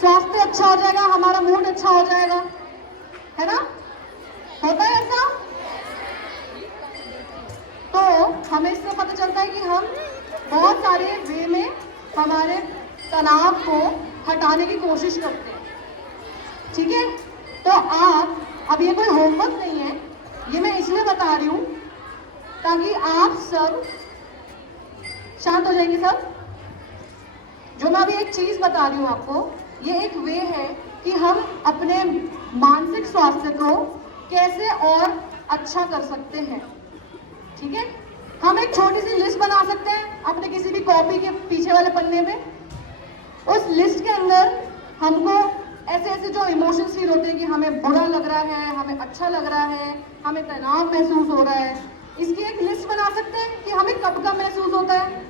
स्वास्थ्य अच्छा हो जाएगा, हमारा मूड अच्छा हो जाएगा, है ना? होता है ऐसा? तो हमें इससे पता चलता है कि हम बहुत सारे वे में हमारे तनाव को हटाने की कोशिश करते हैं, ठीक है? तो आप, अब ये कोई होमवर्क नहीं है, ये मैं इसलिए बता रही हूँ ताकि आप सब शांत हो जाएंगे सब। जो मैं अभी एक चीज बता रही हूँ आपको, ये एक वे है कि हम अपने मानसिक स्वास्थ्य को कैसे और अच्छा कर सकते हैं, ठीक है? हम एक छोटी सी लिस्ट बना सकते हैं अपने किसी भी कॉपी के पीछे वाले पन्ने में। उस लिस्ट के अंदर हमको ऐसे ऐसे जो इमोशंस फील होते हैं कि हमें बुरा लग रहा है, हमें अच्छा लग रहा है, हमें तनाव महसूस हो रहा है, इसकी एक लिस्ट बना सकते हैं कि हमें कब कब महसूस होता है,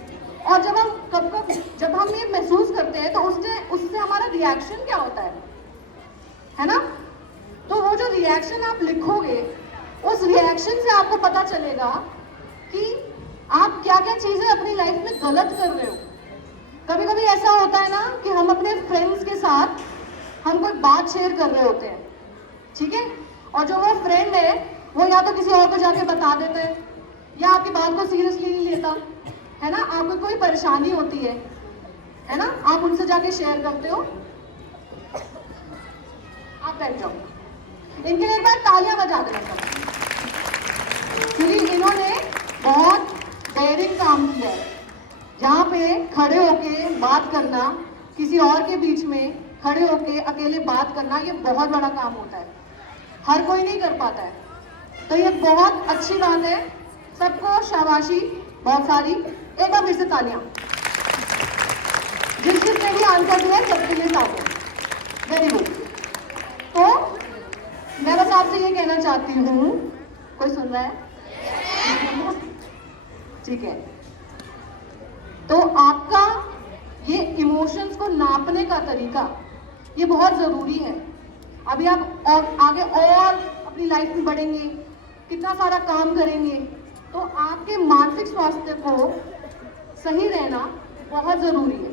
और जब हम ये महसूस करते हैं तो उससे हमारा रिएक्शन क्या होता है ना? तो वो जो रिएक्शन आप लिखोगे, उस रिएक्शन से आपको पता चलेगा कि आप क्या क्या चीजें अपनी लाइफ में गलत कर रहे हो। कभी कभी ऐसा होता है ना कि हम अपने फ्रेंड्स के साथ हम कोई बात शेयर कर रहे होते हैं, ठीक है। और जो वो फ्रेंड है वो या तो किसी और को जाके बता देता है या आपकी बात को सीरियसली नहीं लेता, है ना। आपको कोई परेशानी होती है ना, आप उनसे जाके शेयर करते हो। आप बैठ जाओ, इनके लिए एक बार तालियां बजा देना सब, क्योंकि इन्होंने बहुत डेयरिंग काम किया है। जहाँ पे खड़े होके बात करना, किसी और के बीच में खड़े होके अकेले बात करना, ये बहुत बड़ा काम होता है, हर कोई नहीं कर पाता है। तो ये बहुत अच्छी बात है, सबको शाबाशी बहुत सारी। एक बार फिर से तालियां, जिसने भी आंसर दिया सबके लिए तालियां, वेरी गुड। तो मैं बस आपसे ये कहना चाहती हूँ, कोई सुन रहा है? ठीक है। तो आपका ये इमोशंस को नापने का तरीका ये बहुत जरूरी है। अभी आप और आगे और अपनी लाइफ में बढ़ेंगे, कितना सारा काम करेंगे, तो आपके मानसिक स्वास्थ्य को सही रहना बहुत जरूरी है।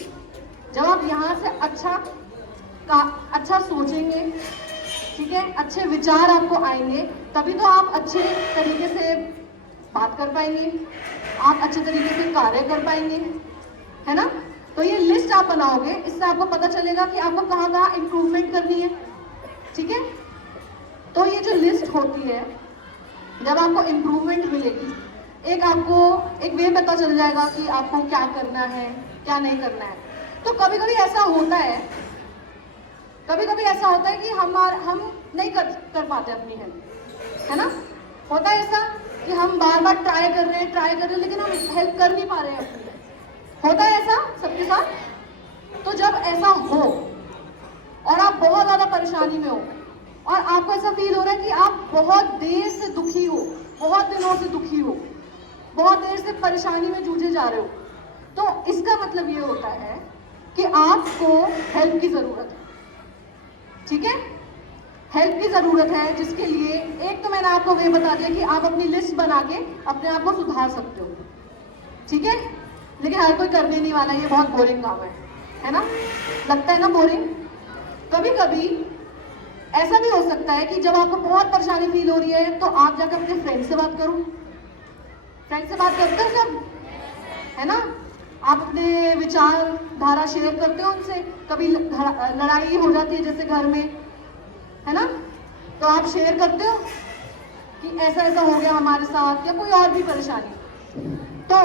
जब आप यहाँ से अच्छा सोचेंगे, ठीक है, अच्छे विचार आपको आएंगे, तभी तो आप अच्छे तरीके से बात कर पाएंगे, आप अच्छे तरीके से कार्य कर पाएंगे, है ना। तो ये लिस्ट आप बनाओगे, इससे आपको पता चलेगा कि आपको कहाँ कहाँ इम्प्रूवमेंट करनी है, ठीक है। तो ये जो लिस्ट होती है, जब आपको इम्प्रूवमेंट मिलेगी, एक आपको एक वे पता चल जाएगा कि आपको क्या करना है क्या नहीं करना है। तो कभी कभी ऐसा होता है, कि हम नहीं कर पाते अपनी हेल्प, है ना। होता है ऐसा कि हम बार बार ट्राई कर रहे हैं, लेकिन हम हेल्प कर नहीं पा रहे हैं अपनी। होता है ऐसा सबके साथ। तो जब ऐसा हो और आप बहुत ज्यादा परेशानी में हो और आपको ऐसा फील हो रहा है कि आप बहुत देर से दुखी हो, बहुत दिनों से दुखी हो, बहुत देर से परेशानी में जूझे जा रहे हो, तो इसका मतलब ये होता है कि आपको हेल्प की जरूरत है, ठीक है। हेल्प की जरूरत है, जिसके लिए एक तो मैंने आपको वे बता दिया कि आप अपनी लिस्ट बना के अपने आप को सुधार सकते हो, ठीक है। लेकिन हर कोई करने नहीं वाला, ये बहुत बोरिंग काम है ना। लगता है ना बोरिंग। कभी कभी ऐसा भी हो सकता है कि जब आपको बहुत परेशानी फील हो रही है, तो आप जाकर अपने फ्रेंड से बात करो। फ्रेंड से बात करते हो सब, है ना। आप अपने विचार धारा शेयर करते हो उनसे। कभी लड़ाई हो जाती है जैसे घर में, है ना, तो आप शेयर करते हो कि ऐसा ऐसा हो गया हमारे साथ, या कोई और भी परेशानी। तो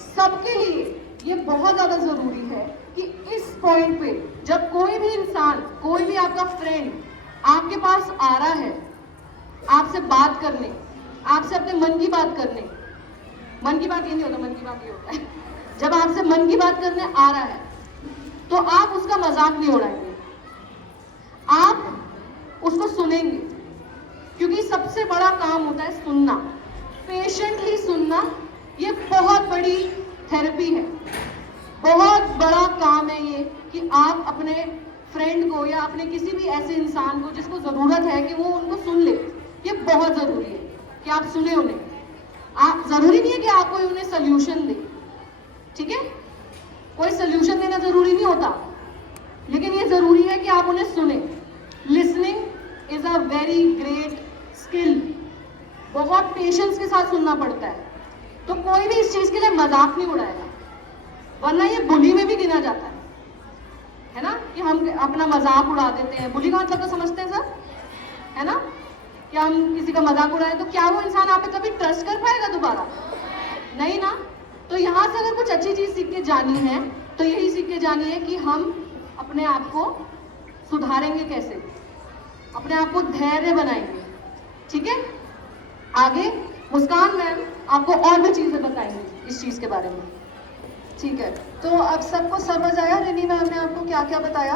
सबके लिए ये बहुत ज्यादा जरूरी है कि इस पॉइंट पे जब कोई भी इंसान, कोई भी आपका फ्रेंड आपके पास आ रहा है आपसे बात करने, आपसे अपने मन की बात करने, मन की बात ये नहीं होता, मन की बात ये होता है जब आपसे मन की बात करने आ रहा है, तो आप उसका मजाक नहीं उड़ाएंगे, आप उसको सुनेंगे। क्योंकि सबसे बड़ा काम होता है सुनना, पेशेंटली सुनना। ये बहुत बड़ी थेरेपी है, बहुत बड़ा काम है ये, कि आप अपने फ्रेंड को या अपने किसी भी ऐसे इंसान को जिसको जरूरत है कि वो उनको सुन ले। ये बहुत जरूरी है कि आप सुने उन्हें। आप जरूरी नहीं है कि आप कोई उन्हें सोल्यूशन दे, ठीक है, कोई सोल्यूशन देना जरूरी नहीं होता, लेकिन ये जरूरी है कि आप उन्हें सुने। Listening is a very great skill. बहुत पेशेंस के साथ सुनना पड़ता है। तो कोई भी इस चीज के लिए मजाक नहीं उड़ाएगा, वरना ये बुली में भी गिना जाता है ना, कि हम अपना मजाक उड़ा देते हैं। बुली का मतलब तो समझते हैं सब, है ना, कि हम किसी का मजाक उड़ाए तो क्या वो इंसान आप पे कभी ट्रस्ट कर पाएगा दोबारा? नहीं ना। तो यहाँ से अगर कुछ अच्छी चीज सीख के जानी है, तो यही सीख के जानी है कि हम अपने आप को सुधारेंगे कैसे, अपने आप को धैर्य बनाएंगे, ठीक है। आगे मुस्कान मैम आपको और भी चीजें बताएंगे इस चीज के बारे में, ठीक है। तो अब सबको समझ आया रिनी मैम ने आपको क्या क्या बताया,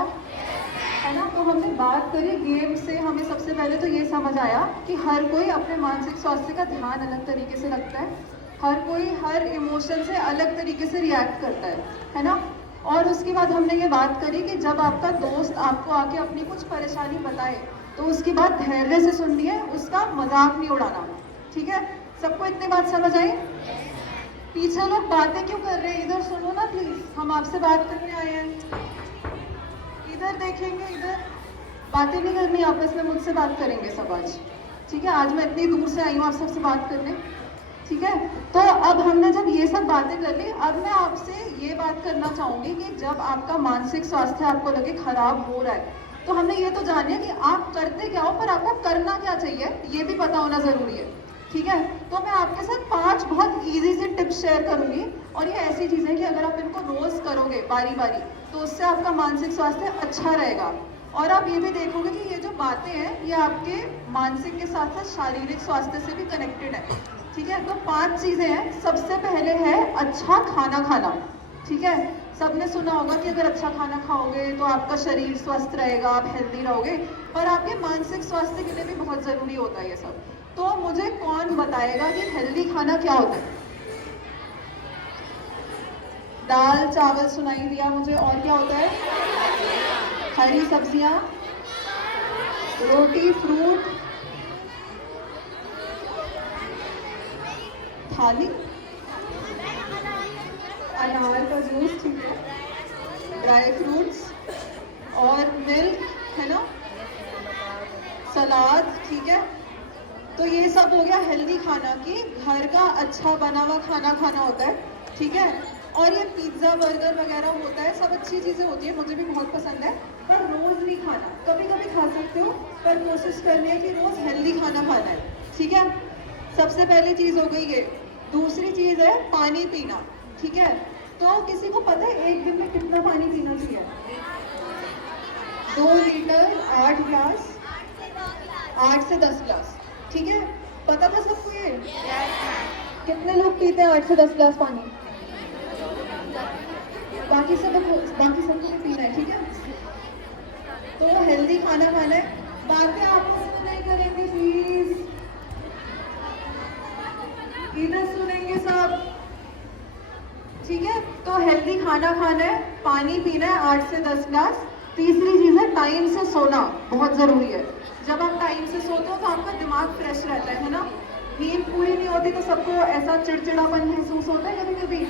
है ना। तो हमने बात करी गेम से, हमें सबसे पहले तो ये समझ आया कि हर कोई अपने मानसिक स्वास्थ्य का ध्यान अलग तरीके से रखता है, हर कोई हर इमोशन से अलग तरीके से रिएक्ट करता है ना। और उसके बाद हमने ये बात करी कि जब आपका दोस्त आपको आके अपनी कुछ परेशानी बताए, तो उसकी बात धैर्य से सुननी है, उसका मजाक नहीं उड़ाना, ठीक है। सबको इतनी बात समझ आई? पीछे लोग बातें क्यों कर रहे हैं, इधर सुनो ना प्लीज, हम आपसे बात करने आए हैं। इधर देखेंगे, इधर बातें नहीं करनी आपस में, मुझसे बात करेंगे सब आज, ठीक है। आज मैं इतनी दूर से आई हूँ आप सबसे बात करने, ठीक है। तो अब हमने जब ये सब बातें कर ली, अब मैं आपसे ये बात करना चाहूँगी कि जब आपका मानसिक स्वास्थ्य आपको लगे खराब हो रहा है, तो हमने ये तो जानिए कि आप करते क्या हो, पर आपको करना क्या चाहिए ये भी पता होना ज़रूरी है, ठीक है। तो मैं आपके साथ 5 बहुत इजी से टिप्स शेयर करूंगी, और ये ऐसी चीज़ें कि अगर आप इनको रोज़ करोगे बारी बारी, तो उससे आपका मानसिक स्वास्थ्य अच्छा रहेगा। और आप ये भी देखोगे कि ये जो बातें हैं ये आपके मानसिक के साथ साथ शारीरिक स्वास्थ्य से भी कनेक्टेड है, ठीक है। तो 5 चीज़ें हैं। सबसे पहले है अच्छा खाना खाना, ठीक है। सबने सुना होगा कि अगर अच्छा खाना खाओगे तो आपका शरीर स्वस्थ रहेगा, आप हेल्दी रहोगे, पर आपके मानसिक स्वास्थ्य के लिए भी बहुत ज़रूरी होता है ये सब। तो मुझे कौन बताएगा कि हेल्दी खाना क्या होता है? दाल चावल सुनाई दिया मुझे, और क्या होता है? हरी सब्जियां, रोटी, फ्रूट, थाली, अनार का जूस, ठीक है, ड्राई फ्रूट्स और मिल्क, है ना, सलाद, ठीक है। तो ये सब हो गया हेल्दी खाना, कि घर का अच्छा बना हुआ खाना खाना होता है, ठीक है। और ये पिज्ज़ा बर्गर वगैरह होता है, सब अच्छी चीज़ें होती है, मुझे भी बहुत पसंद है, पर रोज़ नहीं खाना। कभी कभी खा सकते हो, पर कोशिश करनी है कि रोज़ हेल्दी खाना खाना है, ठीक है। सबसे पहली चीज़ हो गई ये। दूसरी चीज़ है पानी पीना, ठीक है। तो किसी को पता है एक दिन में कितना पानी पीना चाहिए? 2 लीटर, 8 गिलास, 8 से 10 गिलास, ठीक है। पता था सबको ये? कितने लोग पीते हैं 8 से 10 गिलास पानी? बाकी सबको भी पीना है, ठीक है। तो हेल्दी खाना खाना है। बातें आपस में नहीं करेंगे प्लीज, इधर सुनेंगे सब, ठीक है। तो हेल्दी खाना खाना है, पानी पीना है 8 से 10 गिलास। तीसरी चीज़ है टाइम से सोना, बहुत ज़रूरी है। जब आप टाइम से सोते हो तो आपका दिमाग फ्रेश रहता है ना। नींद पूरी नहीं होती तो सबको ऐसा चिड़चिड़ापन महसूस होता है कभी कभी,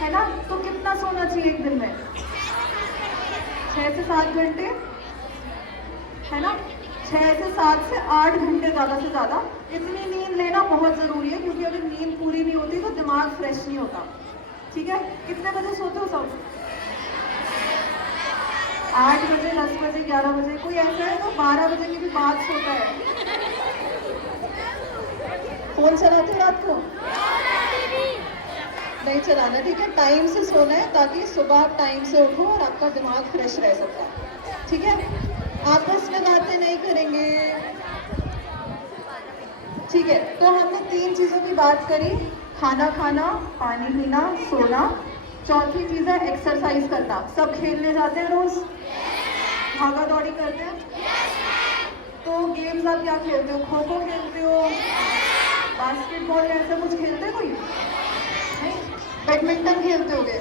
है ना। तो कितना सोना चाहिए एक दिन में? 6 से 7 घंटे, है ना। 6 से 7 से 8 घंटे ज़्यादा से ज़्यादा इतनी नींद लेना बहुत ज़रूरी है, क्योंकि अगर नींद पूरी नहीं होती तो दिमाग फ्रेश नहीं होता, ठीक है। कितने बजे सोते हो सब? 8 बजे, 10 बजे, 11 बजे। कोई ऐसा है तो 12 बजे की भी बात सोता है। फोन चलाते हो रात को? नहीं चलाना, ठीक है। टाइम से सोना है ताकि सुबह आप टाइम से उठो और आपका दिमाग फ्रेश रह सकता है, ठीक है। आपस में बातें नहीं करेंगे, ठीक है। तो हमने 3 चीज़ों की बात करी, खाना खाना, पानी पीना, सोना। चौथी चीज़ है एक्सरसाइज करना। सब खेलने जाते हैं रोज, भागा दौड़ी करते हैं, तो गेम्स आप क्या खेलते हो? खो खो खेलते हो, बास्केटबॉल ऐसा कुछ खेलते हो? कोई नहीं, बैडमिंटन खेलते होगे,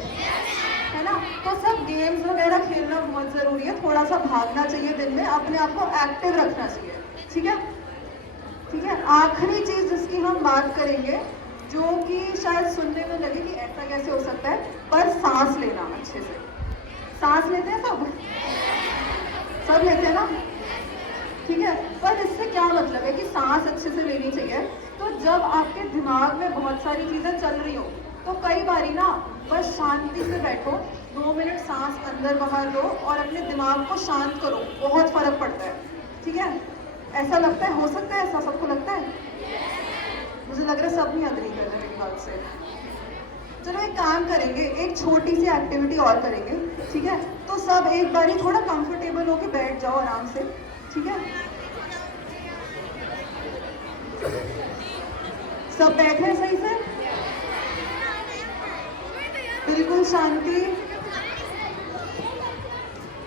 है ना। तो सब गेम्स वगैरह खेलना बहुत ज़रूरी है। थोड़ा सा भागना चाहिए दिन में, अपने आप को एक्टिव रखना चाहिए, ठीक है, ठीक है। आखिरी चीज़ जिसकी हम बात करेंगे, जो कि शायद सुनने में लगे कि ऐसा कैसे हो सकता है, पर सांस लेना अच्छे से। सांस लेते हैं सब लेते हैं ना, ठीक है। पर इससे क्या मतलब है कि सांस अच्छे से लेनी चाहिए? तो जब आपके दिमाग में बहुत सारी चीज़ें चल रही हो तो कई बारी ना बस शांति से बैठो, 2 मिनट सांस अंदर बाहर लो और अपने दिमाग को शांत करो, बहुत फर्क पड़ता है, ठीक है। ऐसा लगता है, हो सकता है ऐसा सबको लगता है? मुझे लग रहा है सब नहीं अग्री कर रहे मेरी बात से। चलो एक काम करेंगे, एक छोटी सी एक्टिविटी और करेंगे, ठीक है। तो सब एक बारी थोड़ा कंफर्टेबल होके बैठ जाओ आराम से, ठीक है। सब बैठे हैं सही से? बिल्कुल शांति,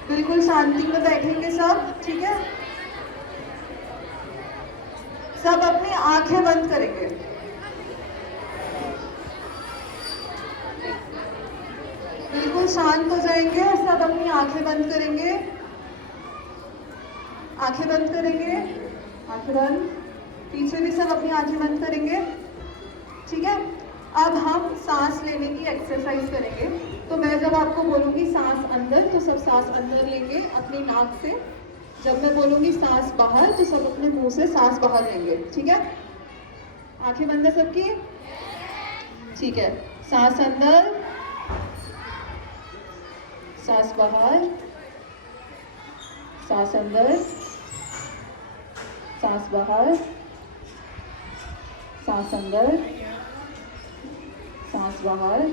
बिल्कुल शांति में बैठेंगे सब, ठीक है। सब अपनी आंखें बंद करेंगे, बिल्कुल शांत हो जाएंगे और सब अपनी आंखें बंद करेंगे। आंखें बंद करेंगे, आंखें बंद, पीछे भी सब अपनी आंखें बंद करेंगे, ठीक है। अब हम सांस लेने की एक्सरसाइज करेंगे। तो मैं जब आपको बोलूँगी सांस अंदर, तो सब सांस अंदर लेंगे अपनी नाक से, जब मैं बोलूंगी सांस बाहर तो सब अपने मुंह से सांस बाहर लेंगे, ठीक है? आंखें बंद है सबकी? ठीक है। सांस अंदर, सांस बाहर, सांस अंदर, सांस बाहर, सांस अंदर, सांस बाहर,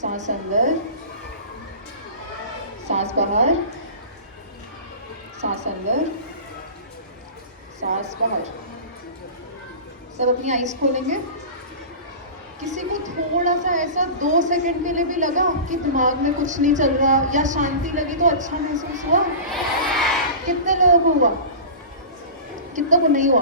सांस अंदर, सांस बाहर, सांस अंदर, सांस बाहर। सब अपनी आईज खोलेंगे। किसी को थोड़ा सा ऐसा 2 सेकंड के लिए भी लगा कि दिमाग में कुछ नहीं चल रहा या शांति लगी तो अच्छा महसूस हुआ? कितने लोगों को हुआ? कितनों को नहीं हुआ?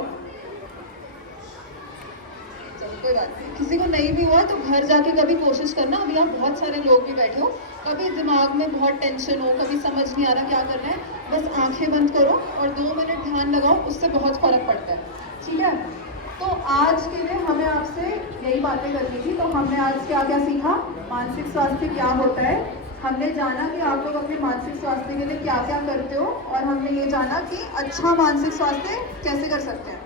चलो कोई बात नहीं। किसी को नहीं भी हुआ तो घर जाके कभी कोशिश करना। अभी आप बहुत सारे लोग भी बैठे हो, कभी दिमाग में बहुत टेंशन हो, कभी समझ नहीं आ रहा क्या करना है, बस आंखें बंद करो और 2 मिनट ध्यान लगाओ, उससे बहुत फर्क पड़ता है, ठीक है? तो आज के लिए हमें आपसे यही बातें करनी थी। तो हमने आज क्या क्या सीखा, मानसिक स्वास्थ्य क्या होता है, हमने जाना कि आप लोग अपने मानसिक स्वास्थ्य के लिए क्या क्या करते हो, और हमने ये जाना कि अच्छा मानसिक स्वास्थ्य कैसे कर सकते हैं,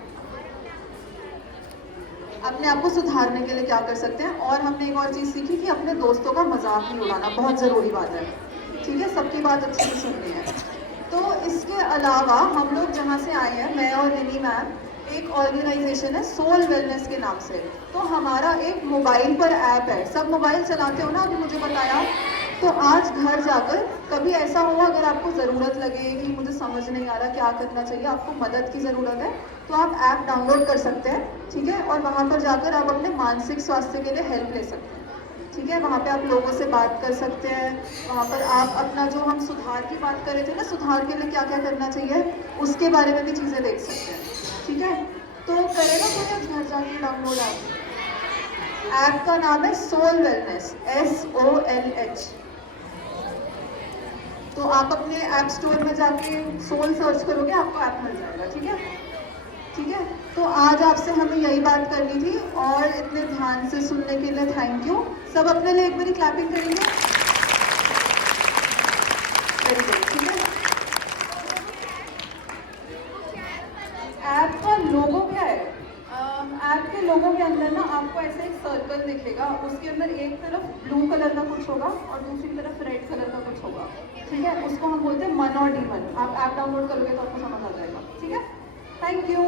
अपने आप को सुधारने के लिए क्या कर सकते हैं। और हमने एक और चीज़ सीखी कि अपने दोस्तों का मजाक नहीं उड़ाना, बहुत ज़रूरी बात है, ठीक है? सबकी बात अच्छे से सुननी है। तो इसके अलावा हम लोग जहाँ से आए हैं, मैं और रिनी मैम, एक ऑर्गेनाइजेशन है सोल वेलनेस के नाम से। तो हमारा एक मोबाइल पर ऐप है, सब मोबाइल चलाते हो ना, अभी मुझे बताया। तो आज घर जाकर कभी ऐसा हो अगर आपको ज़रूरत लगे कि मुझे समझ नहीं आ रहा क्या करना चाहिए, आपको मदद की ज़रूरत है, तो आप ऐप डाउनलोड कर सकते हैं, ठीक है? और वहाँ पर जाकर आप अपने मानसिक स्वास्थ्य के लिए हेल्प ले सकते हैं, ठीक है? वहाँ पे आप लोगों से बात कर सकते हैं, वहाँ पर आप अपना जो हम सुधार की बात कर रहे थे ना, सुधार के लिए क्या क्या करना चाहिए, उसके बारे में भी चीज़ें देख सकते हैं, ठीक है? तो करेगा कोई अब घर जाके डाउनलोड ऐप का नाम है सोल वेलनेस, SOLH। तो आप अपने ऐप स्टोर में जाके सोल सर्च करोगे, आपको ऐप मिल जाएगा, ठीक है? ठीक है? तो आज आपसे हमें यही बात करनी थी, और इतने ध्यान से सुनने के लिए थैंक यू। सब अपने लिए एक बारी क्लैपिंग करेंगे। वेरी गुड, ठीक है? ऐप का लोगो क्या है? ऐप के लोगों के अंदर ना आपको ऐसे एक सर्कल दिखेगा, उसके अंदर एक तरफ ब्लू कलर का कुछ होगा और दूसरी तरफ रेड कलर का कुछ होगा, ठीक है? उसको हम बोलते हैं मन और डीमन। आप ऐप डाउनलोड करोगे तो आपको समझ आ जाएगा, ठीक है? Thank you.